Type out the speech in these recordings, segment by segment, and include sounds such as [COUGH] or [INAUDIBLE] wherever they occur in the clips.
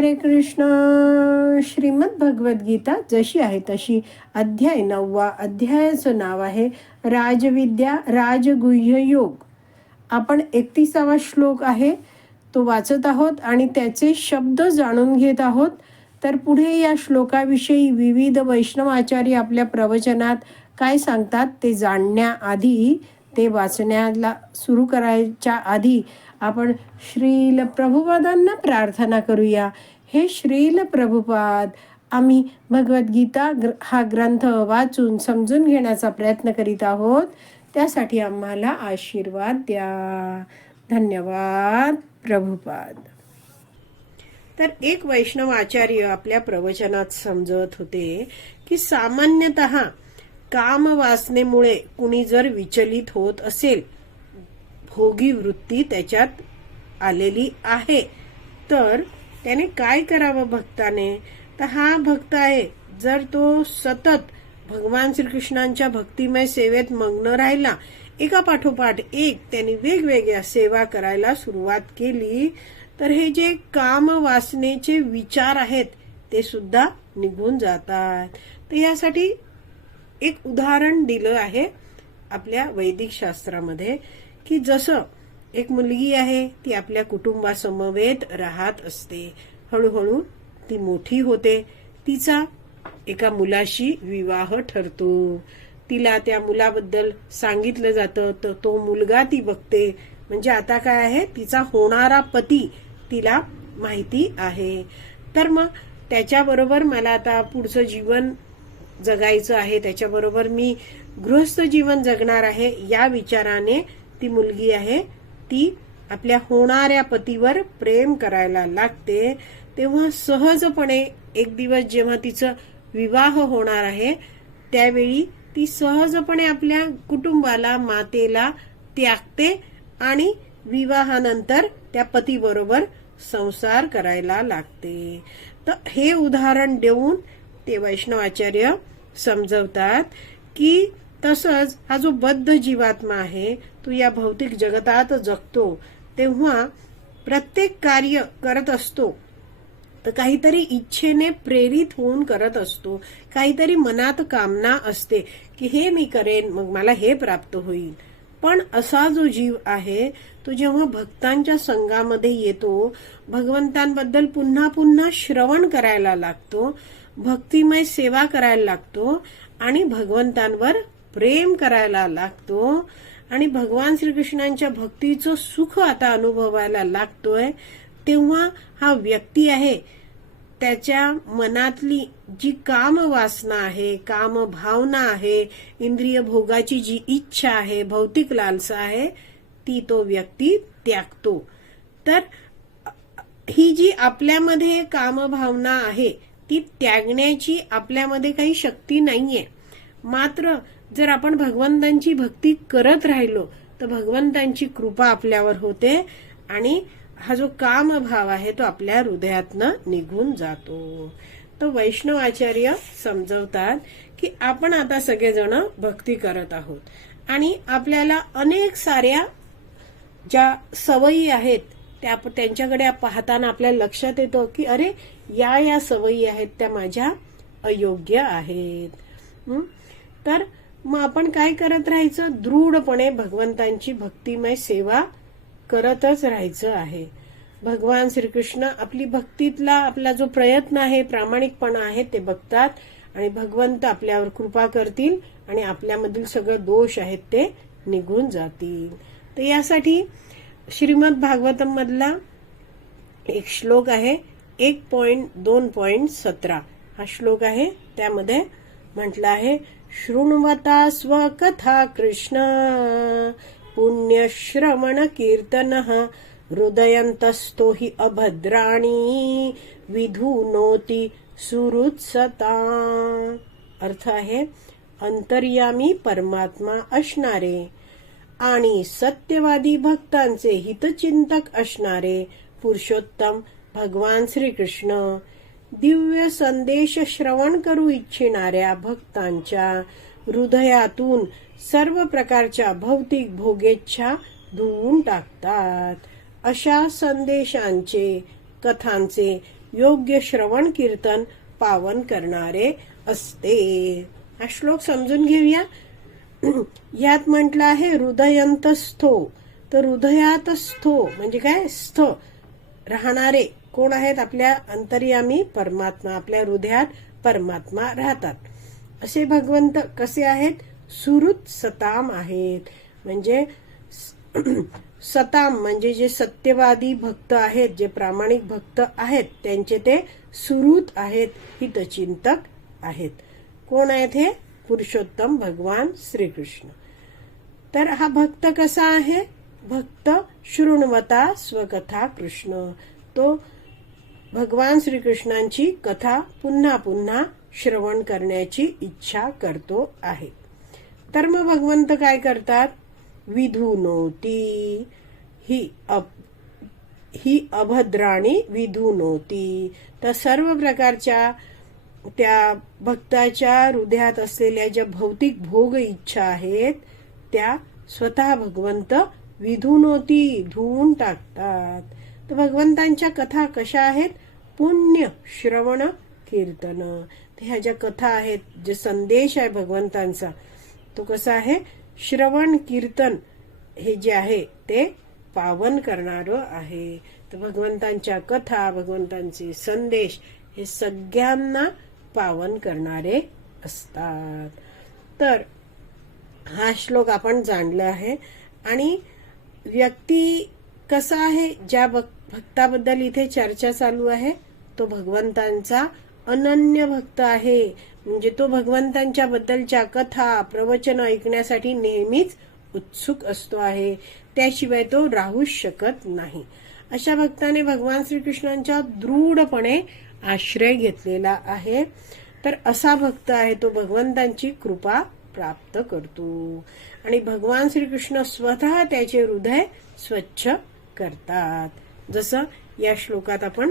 हरे कृष्ण. श्रीमद भगवद्गीता जशी आहे तशी अध्याय नववा अध्यायाचं नाव आहे राजविद्या राजगुह्य योग. आपण एकतीसावा श्लोक आहे तो वाचत आहोत आणि त्याचे शब्द जाणून घेत आहोत. तर पुढे या श्लोकाविषयी विविध वैष्णवाचार्य आपल्या प्रवचनात काय सांगतात ते जाणण्याआधी ते वाचण्याला सुरू करायच्या आधी आपण श्रील प्रभुपादांना प्रार्थना करूया. हे श्रील प्रभुपाद आम्ही भगवद्गीता ग्र हा ग्रंथ वाचून समजून घेण्याचा प्रयत्न करीत आहोत. त्यासाठी आम्हाला आशीर्वाद द्या. धन्यवाद प्रभुपाद. तर एक वैष्णव आचार्य आपल्या प्रवचनात समजत होते की सामान्यतः काम वासनेमुळे कुणी जर विचलित होत असेल भोगी वृत्ती त्याच्यात आलेली आहे. तर त्याने काय करावं भक्ताने? तर हा भक्त आहे. जर तो सतत भगवान श्रीकृष्णांच्या भक्तिमय सेवेत मग्न राहिला एका पाठोपाठ एक त्यांनी वेगवेगळ्या सेवा करायला सुरुवात केली तर हे जे काम वासनेचे विचार आहेत ते सुद्धा निघून जातात. तर यासाठी एक उदाहरण दिलं आहे आपल्या वैदिक शास्त्रामध्ये. की जसं एक मुलगी आहे ती आपल्या कुटुंबासमवेत राहत असते. हळूहळू ती मोठी होते. तिचा एका मुलाशी विवाह ठरतो. तिला त्या मुलाबद्दल सांगितलं जातं तर तो मुलगा ती बघते. म्हणजे आता काय आहे? तिचा होणारा पती तिला माहिती आहे. तर मग त्याच्याबरोबर मला आता पुढचं जीवन जगायचं आहे. त्याच्याबरोबर मी गृहस्थ जीवन जगणार आहे. या विचाराने ती मुलगी आहे ती आपल्या होणाऱ्या पतीवर प्रेम करायला लागते. तेव्हा सहजपणे एक दिवस जेव्हा तिचं विवाह होणार आहे त्यावेळी ती सहजपणे आपल्या कुटुंबाला मातेला त्यागते आणि विवाहानंतर त्या पतीबरोबर संसार करायला लागते. तर हे उदाहरण देऊन ते वैष्णवाचार्य समजवतात की तसंच हा जो बद्ध जीवात्मा आहे तू या भौतिक जगतात जगतो तेव्हा प्रत्येक कार्य करत असतो. तर काहीतरी इच्छेने प्रेरित होऊन करत असतो. काहीतरी मनात कामना असते की हे मी करेन मग मला हे प्राप्त होईल. पण असा जो जीव आहे तो जेव्हा भक्तांच्या संघामध्ये येतो भगवंतांबद्दल पुन्हा पुन्हा श्रवण करायला लागतो भक्तिमय सेवा करायला लागतो आणि भगवंतांवर प्रेम करायला लागतो आणि भगवान श्रीकृष्णांच्या भक्तीचं सुख आता अनुभवायला लागतोय तेव्हा हा व्यक्ती आहे. त्याच्या मनातली जी काम वासना आहे काम भावना आहे इंद्रिय भोगाची जी इच्छा आहे भौतिक लालसा आहे ती तो व्यक्ती त्यागतो. तर ही जी आपल्यामध्ये कामभावना आहे ती त्यागण्याची आपल्यामध्ये काही शक्ती नाहीये. मात्र जर आपण भगवंतांची भक्ती करत राहिलो तर भगवंतांची कृपा आपल्यावर होते आणि हा जो कामभाव आहे तो आपल्या हृदयातनं निघून जातो. तर वैष्णव आचार्य समजवतात की आपण आता सगळेजण भक्ती करत आहोत आणि आपल्याला अनेक साऱ्या ज्या सवयी आहेत त्या त्यांच्याकडे पाहताना आपल्या लक्षात येतं की अरे या या सवयी आहेत त्या माझ्या अयोग्य आहेत. तर मग आपण काय करत राहायचं? दृढपणे भगवंतांची भक्तिमय सेवा करतच राहायचं आहे. भगवान श्रीकृष्ण आपली भक्तीतला आपला जो प्रयत्न आहे प्रामाणिकपणा आहे ते बघतात आणि भगवंत आपल्यावर कृपा करतील आणि आपल्यामधील सगळं दोष आहेत ते निघून जातील. तर यासाठी श्रीमद भागवतम मधला एक श्लोक आहे एक पॉइंट दोन पॉइंट सतरा. हा श्लोक आहे त्यामध्ये म्हटलं आहे शृण्वता स्वकथा कृष्ण। पुण्यश्रवण कीर्तन हि अभद्राणी। विधुनोति सुरुत्सता अर्थ आहे अंतर्यामी परमात्मा असणारे आणि सत्यवादी भक्तांचे हितचिंतक असणारे पुरुषोत्तम भगवान श्रीकृष्ण। दिव्य संदेश श्रवण करू इच्छिणाऱ्या भक्तांच्या हृदयातून सर्व प्रकारच्या भौतिक भोगेच्छा धुवून टाकतात. अशा संदेशांचे कथांचे योग्य श्रवण कीर्तन पावन करणारे असते. हा श्लोक समजून घेऊया. [CLEARS THROAT] यात म्हटलं आहे हृदयंत स्थो तर हृदयात स्थो म्हणजे काय? स्थ. राहणारे. कोण आहेत? आपल्या अंतर्यामी परमात्मा आपल्या हृदयात परमात्मा राहतात. असे भगवंत कसे आहेत? सुरुत सताम आहेत. म्हणजे [CLEARS THROAT] सताम म्हणजे जे सत्यवादी भक्त आहेत जे प्रामाणिक भक्त आहेत त्यांचे ते सुरुत आहेत हितचिंतक आहेत. कोण आहेत हे? पुरुषोत्तम भगवान श्रीकृष्ण. तर हा भक्त कसा आहे? भक्त शृणवता स्वकथा कृष्ण. तो भगवान श्रीकृष्णांची कथा पुन्हा पुन्हा श्रवण करण्याची इच्छा करतो आहे. तर मग भगवंत काय करतात? विधुनोती ही अप ही अभद्राणी विधुनोती तर सर्व प्रकारच्या त्या भक्ताच्या हृदयात असलेल्या ज्या भौतिक भोग इच्छा आहेत त्या स्वतः भगवंत विधुनोती धुवून टाकतात. तर भगवंतांच्या कथा कशा आहेत? पुण्य श्रवण कीर्तन. तर ह्या ज्या कथा आहेत जे संदेश आहे भगवंतांचा तो कसा आहे? श्रवण कीर्तन हे जे आहे ते पावन करणार आहे. तर भगवंतांच्या कथा भगवंतांचे संदेश हे सगळ्यांना पावन करणारे असतात. तर हा श्लोक आपण जाणला आहे. आणि व्यक्ती कसा आहे? ज्या भक- भक्ताबद्दल इथे चर्चा चालू आहे. तो भगवंतांचा अनन्य भक्त आहे. म्हणजे तो भगवंतांच्या बद्दलच्या कथा प्रवचन ऐकण्यासाठी नेहमीच उत्सुक असतो आहे. त्याशिवाय तो राहूच शकत नाही. अशा भक्ताने भगवान श्रीकृष्णांच्या दृढपणे आश्रय घेतलेला आहे. तर असा भक्त आहे तो भगवंतांची कृपा प्राप्त करतो. आणि भगवान श्रीकृष्ण स्वतः त्याचे हृदय स्वच्छ करतात. जसं या श्लोकात आपण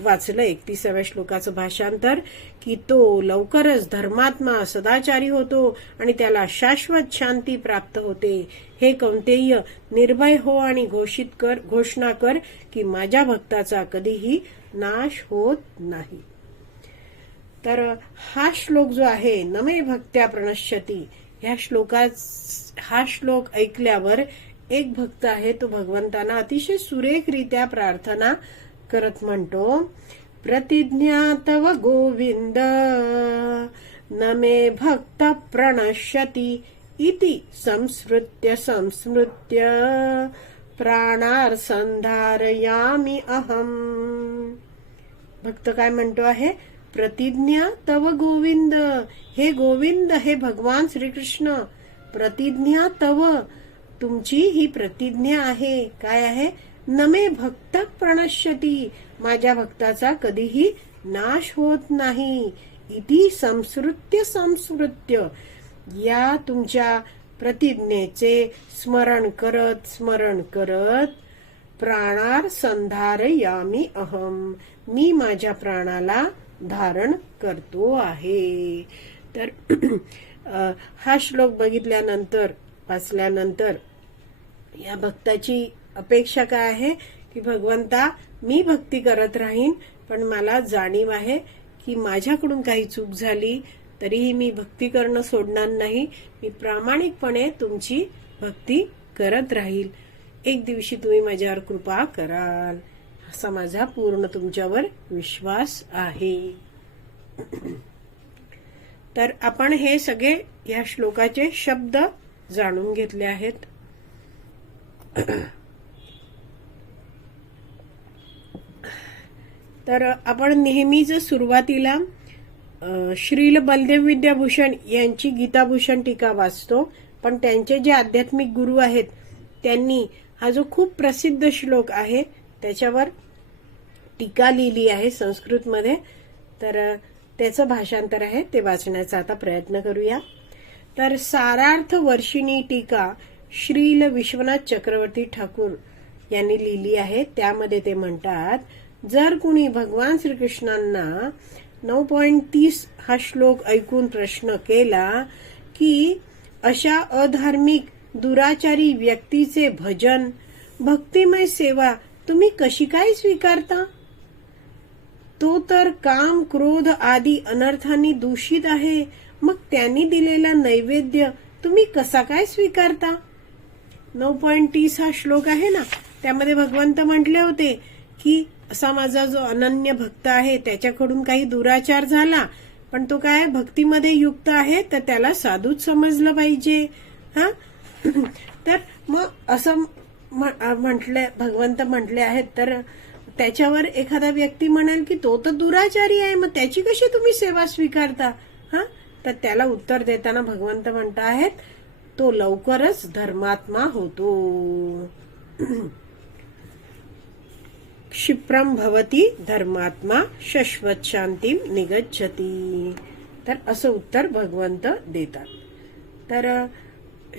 वाचलं एकतीसाव्या श्लोकाचं भाषांतर की तो लवकरच धर्मात्मा सदाचारी होतो आणि त्याला शाश्वत शांती प्राप्त होते. हे कौंतेय निर्भय हो आणि घोषित कर घोषणा कर की माझ्या भक्ताचा कधीही नाश होत नाही. तर हा श्लोक जो आहे नमे भक्त्या प्रणश्यती ह्या श्लोकात हा श्लोक ऐकल्यावर एक भक्त आहे तो भगवंतांना अतिशय सुरेखरित्या प्रार्थना करत म्हणतो प्रतिज्ञा तव गोविंद न मे भक्त प्रणश्यती इति संस्मृत्य संस्मृत्य प्राणार संधारयामी अहम. भक्त काय म्हणतो आहे प्रतिज्ञा तव गोविंद हे गोविंद हे भगवान श्रीकृष्ण प्रतिज्ञा तव तुमची ही प्रतिज्ञा आहे. काय आहे? नमे भक्त प्रणश्यती. माझ्या भक्ताचा कधीही नाश होत नाही. इति संस्कृत्य संस्कृत्य या तुमच्या प्रतिज्ञेचे स्मरण करत स्मरण करत प्राणार संधार यामी अहम. मी माझ्या प्राणाला धारण करतो आहे. तर [CLEARS THROAT] हा श्लोक बघितल्यानंतर वाचल्यानंतर या भक्ताची अपेक्षा काय आहे की भगवंता मी भक्ती करत राहीन पण मला जाणीव आहे की माझ्याकडून काही चूक झाली तरीही मी भक्ती करणं सोडणार नाही. मी प्रामाणिकपणे तुमची भक्ती करत राहील. एक दिवशी तुम्ही माझ्यावर कृपा कराल. असा माझा पूर्ण तुमच्यावर विश्वास आहे. तर आपण हे सगळे या श्लोकाचे शब्द जाणून घेतले आहेत. तर आपण नेहमीच सुरुवातीला श्रील बलदेव विद्याभूषण यांची गीताभूषण टीका वाचतो पण त्यांचे जे आध्यात्मिक गुरु आहेत त्यांनी हा जो खूप प्रसिद्ध श्लोक आहे त्याच्यावर टीका लिहिली आहे संस्कृतमध्ये. तर त्याचं भाषांतर आहे ते वाचण्याचा आता प्रयत्न करूया. तर सारार्थ वर्षिणी टीका श्रील विश्वनाथ चक्रवर्ती ठाकूर यांनी लिहिली आहे. त्यामध्ये ते म्हणतात जर कुणी भगवान श्रीकृष्णांना नऊ पॉईंट तीस हा श्लोक ऐकून प्रश्न केला की अशा अधार्मिक दुराचारी व्यक्तीचे भजन भक्तिमय सेवा तुम्ही कशी काय स्वीकारता? तो तर काम क्रोध आदी अनर्थांनी दूषित आहे. मग त्यांनी दिलेला नैवेद्य तुम्ही कसा काय स्वीकारता? नऊ पॉईंट तीस हा श्लोक आहे ना त्यामध्ये भगवंत म्हटले होते की असा माझा जो अनन्य भक्त आहे त्याच्याकडून काही दुराचार झाला पण तो काय भक्तीमध्ये युक्त आहे तर त्याला साधूच समजलं पाहिजे. हा? [CLEARS THROAT] तर मग असं म्हटलं भगवंत म्हटले आहेत तर त्याच्यावर एखादा व्यक्ती म्हणेल की तो तर दुराचारी आहे मग त्याची कशी तुम्ही सेवा स्वीकारता? हा? तर त्याला उत्तर देताना भगवंत म्हणत आहेत तो लवकरच धर्मात्मा होतो. क्षिप्रम भवती धर्मात्मा शश्वत शांती निगच्छती. तर असं उत्तर भगवंत देतात. तर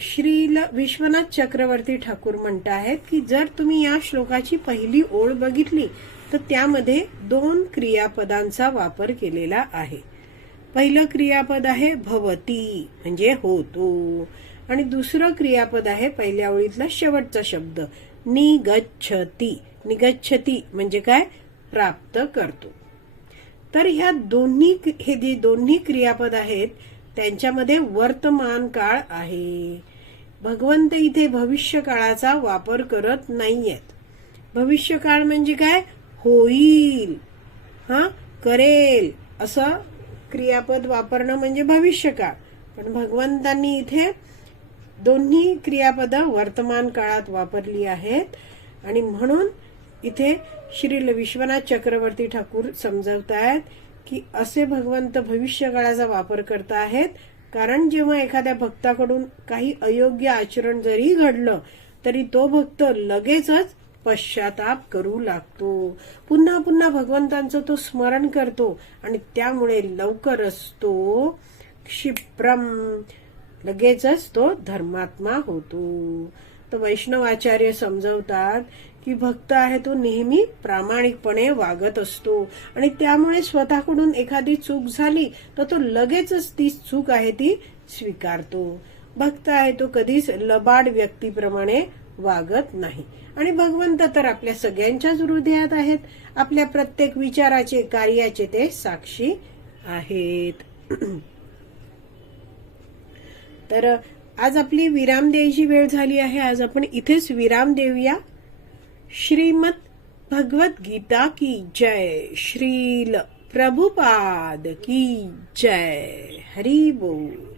श्रील विश्वनाथ चक्रवर्ती ठाकूर म्हणत आहेत की जर तुम्ही या श्लोकाची पहिली ओळ बघितली तर त्यामध्ये दोन क्रियापदांचा वापर केलेला आहे. पहिलं क्रियापद आहे भवती म्हणजे होतो. आणि दुसरं क्रियापद आहे पहिल्या ओळीतला शेवटचा शब्द. निगच्छती. निगच्छती म्हणजे काय? प्राप्त करतो. तर ह्या दोन्ही हे जे दोन्ही क्रियापद आहेत त्यांच्यामध्ये वर्तमान काळ आहे. भगवंत इथे भविष्य काळाचा वापर करत नाहीयेत. भविष्य काळ म्हणजे काय? होईल. हा? करेल. असं क्रियापद वापरणं म्हणजे भविष्य काळ पण भगवंतांनी इथे दोन्ही क्रियापद वर्तमान काळात वापरली आहेत. आणि म्हणून इथे श्री विश्वनाथ चक्रवर्ती ठाकूर समजवतायत की असे भगवंत भविष्य काळाचा वापर करत आहेत. कारण जेव्हा एखाद्या भक्ताकडून काही अयोग्य आचरण जरी घडलं तरी तो भक्त लगेचच पश्चाताप करू लागतो. पुन्हा पुन्हा भगवंतांचं तो स्मरण करतो आणि त्यामुळे लवकरच तो क्षिप्रम. लगेचच तो धर्मात्मा होतो. तर वैष्णवाचार्य समजवतात की भक्त आहे तो नेहमी प्रामाणिकपणे वागत असतो. आणि त्यामुळे स्वतःकडून एखादी चूक झाली तर तो लगेचच ती चूक आहे ती स्वीकारतो. भक्त आहे तो कधीच लबाड व्यक्तीप्रमाणे वागत नाही. आणि भगवंत तर आपल्या सगळ्यांच्याच हृदयात आहेत. आपल्या प्रत्येक विचाराचे कार्याचे ते साक्षी आहेत. [CLEARS THROAT] तर आज आपली विराम द्यायची वेळ झाली आहे. आज आपण इथेच विराम देऊया. श्रीमद भगवत गीता की जय. श्रील प्रभुपाद की जय. हरी बोल.